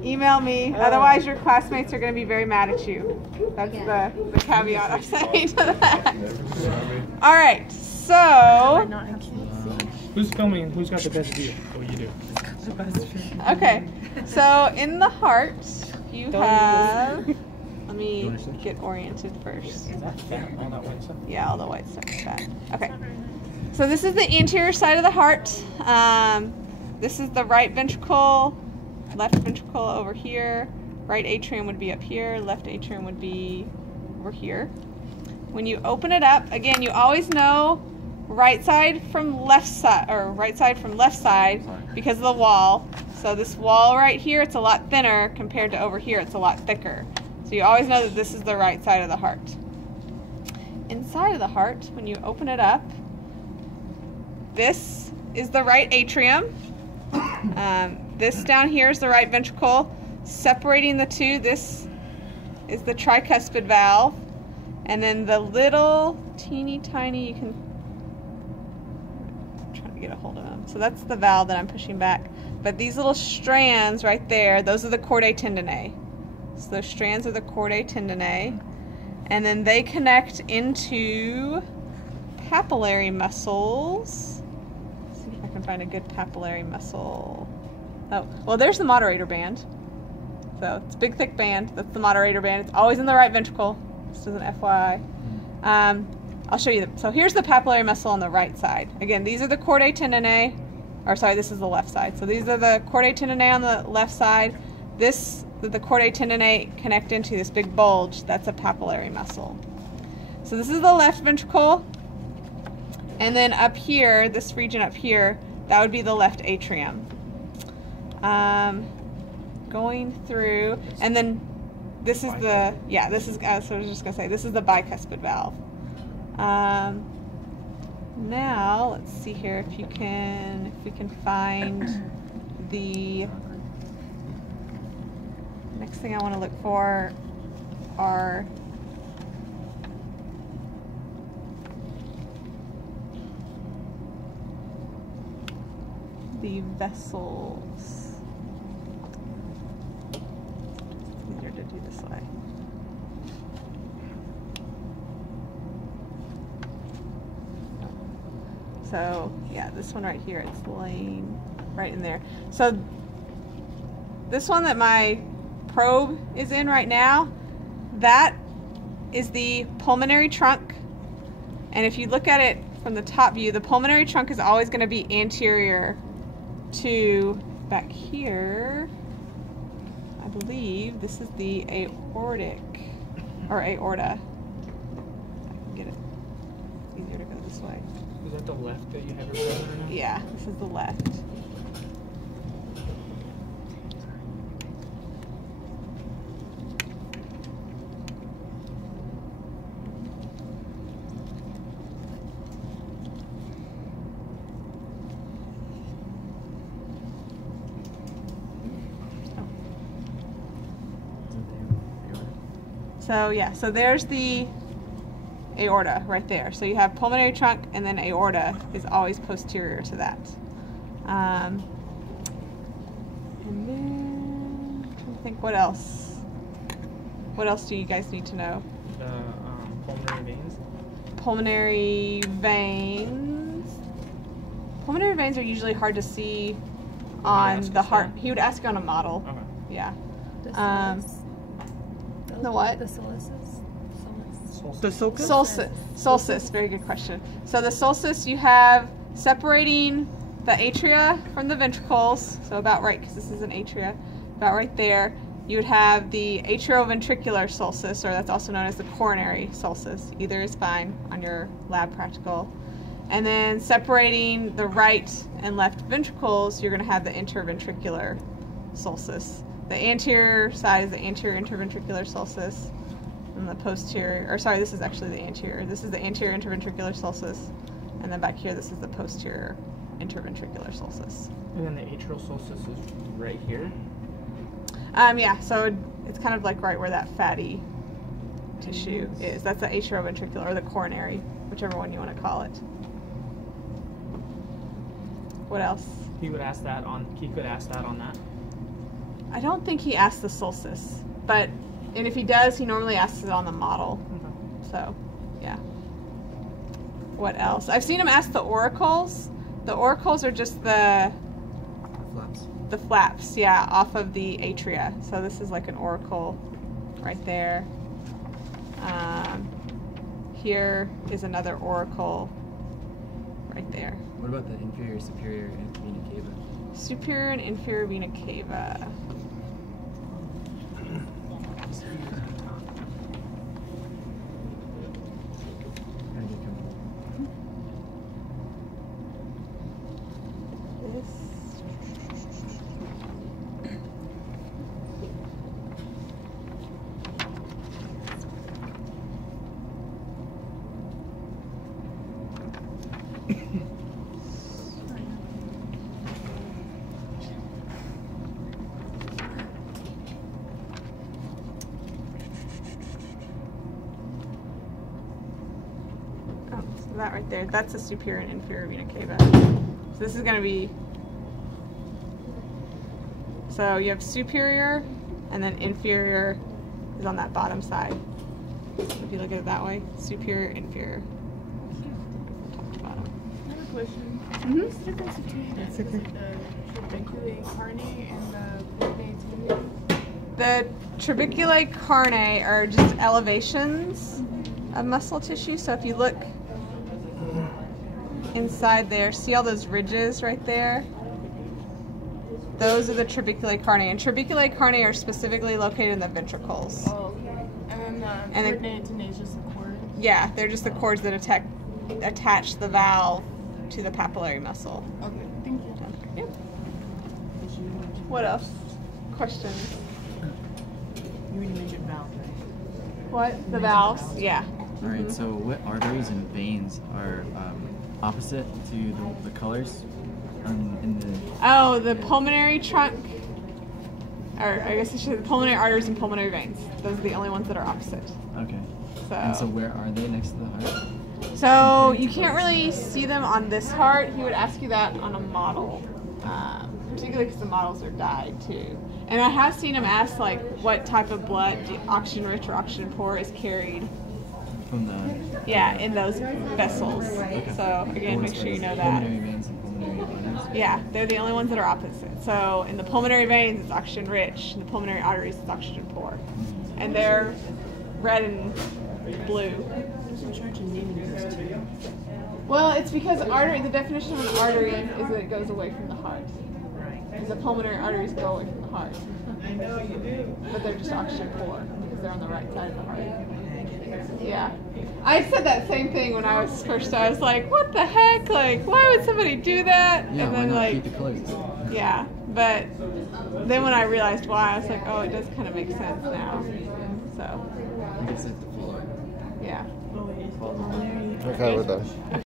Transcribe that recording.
Email me, otherwise your classmates are going to be very mad at you. That's the caveat I'm saying to that. All right, so... Who's filming? Who's got the best view? Oh, you do. Okay, so in the heart, you have... Let me get oriented first. Is that fat? All that white stuff? Yeah, all the white stuff is fat. Okay, so this is the anterior side of the heart. This is the right ventricle, left ventricle over here. Right atrium would be up here, left atrium would be over here. When you open it up, again, you always know right side from left side, or right side from left side because of the wall. So this wall right here, it's a lot thinner compared to over here, it's a lot thicker. So you always know that this is the right side of the heart. Inside of the heart, when you open it up, this is the right atrium. This down here is the right ventricle. Separating the two, this is the tricuspid valve. And then the little teeny tiny, you can, I'm trying to get a hold of them. So that's the valve that I'm pushing back. But these little strands right there, those are the chordae tendineae. So those strands are the chordae tendineae. And then they connect into papillary muscles. Let's see if I can find a good papillary muscle. Oh, well, there's the moderator band. So it's a big, thick band. That's the moderator band. It's always in the right ventricle. Just as an FYI. I'll show you them. So here's the papillary muscle on the right side. Again, these are the chordae tendineae. Or sorry, this is the left side. So these are the chordae tendineae on the left side. This, the chordae tendineae connect into this big bulge. That's a papillary muscle. So this is the left ventricle. And then up here, this region up here, that would be the left atrium. Going through, and then this is the, yeah, this is, I was just going to say, this is the bicuspid valve. Now, let's see here if we can find the, next thing I want to look for are the vessels. It's easier to do this way. So yeah, this one right here, it's laying right in there. So this one that my probe is in right now, that is the pulmonary trunk. And if you look at it from the top view, the pulmonary trunk is always going to be anterior to back here. I believe this is the aortic, or aorta. I can get it. It's easier to go this way. Is that the left that you have your probe right now? Yeah, this is the left. So yeah, so there's the aorta right there. So you have pulmonary trunk, and then aorta is always posterior to that. And then I'm trying to think what else. What else do you guys need to know? Pulmonary veins. Pulmonary veins. Pulmonary veins are usually hard to see on the heart. He would ask you on a model. Okay. Yeah. The what? The solstice. The sulcus? Solstice, very good question. So the solstice, you have separating the atria from the ventricles, so about right, because this is an atria, about right there. You would have the atrioventricular solstice, or that's also known as the coronary solstice. Either is fine on your lab practical. And then separating the right and left ventricles, you're going to have the interventricular solstice. The anterior side is the anterior interventricular solstice, and the posterior, or sorry, this is actually the anterior. This is the anterior interventricular solstice, and then back here, this is the posterior interventricular solstice. And then the atrial solstice is right here? Yeah, so it's kind of like right where that fatty tissue is. That's the atrioventricular, or the coronary, whichever one you want to call it. What else? He could ask that on that. I don't think he asks the solstice, but and if he does, he normally asks it on the model. Okay. So, yeah. What else? I've seen him ask the oracles. The oracles are just the flaps, yeah, off of the atria. So this is like an oracle right there. Here is another oracle right there. What about the inferior, superior, and vena cava? Superior and inferior vena cava. That right there, that's a superior and inferior vena cava. So this is going to be, so you have superior and then inferior is on that bottom side. So if you look at it that way, superior, inferior. Top to bottom. I have a question. Mm-hmm. What's the difference between the trabeculae carnae and the cordae? The trabeculae carnae are just elevations of muscle tissue. So if you look inside there, see all those ridges right there? Those are the trabeculae carnae, and trabeculae carnae are specifically located in the ventricles. Oh, okay. And then cordae tennae is just the cord? Yeah, they're just the cords that attach the valve to the papillary muscle. Okay, thank you. Yep. What else? Questions? You already mentioned valve, right? What? The valves? Yeah. All right. So what arteries and veins are opposite to the colors in the? Oh, the pulmonary trunk, or I guess I should say the pulmonary arteries and pulmonary veins. Those are the only ones that are opposite. Okay. So. And so where are they next to the heart? So you can't really see them on this heart. He would ask you that on a model, particularly because the models are dyed too. And I have seen him ask like what type of blood, oxygen rich or oxygen poor, is carried. From the. Yeah, in those vessels. Okay. So again, make sure you know that. Pulmonary veins and pulmonary arteries. Yeah, they're the only ones that are opposite. So in the pulmonary veins, it's oxygen rich. In the pulmonary arteries, it's oxygen poor. And they're red and blue. Who's in charge of naming those two? Well, it's because artery, the definition of an artery is that it goes away from the heart. Right. Because the pulmonary arteries go away from the heart. I know you do. But they're just oxygen poor because they're on the right side of the heart. Yeah. I said that same thing when I was first started. I was like, what the heck? Like, why would somebody do that? Yeah. And Why then not like, keep the colors? yeah. But then when I realized why, I was like, oh, it does kind of make sense now. So, I guess it's the full art. yeah. Oh, it is. Okay, we're done.